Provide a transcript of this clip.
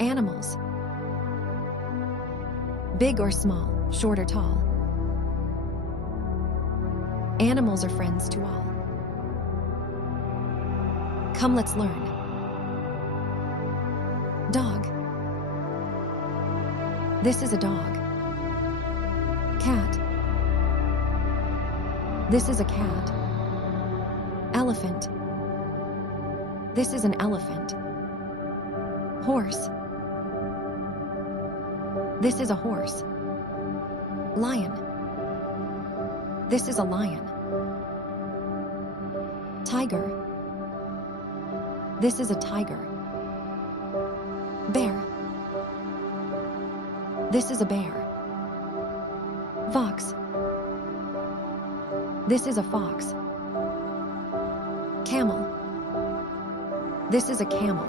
Animals. Big or small, short or tall. Animals are friends to all. Come, let's learn. Dog. This is a dog. Cat. This is a cat. Elephant. This is an elephant. Horse. This is a horse. Lion. This is a lion. Tiger. This is a tiger. Bear. This is a bear. Fox. This is a fox. Camel. This is a camel.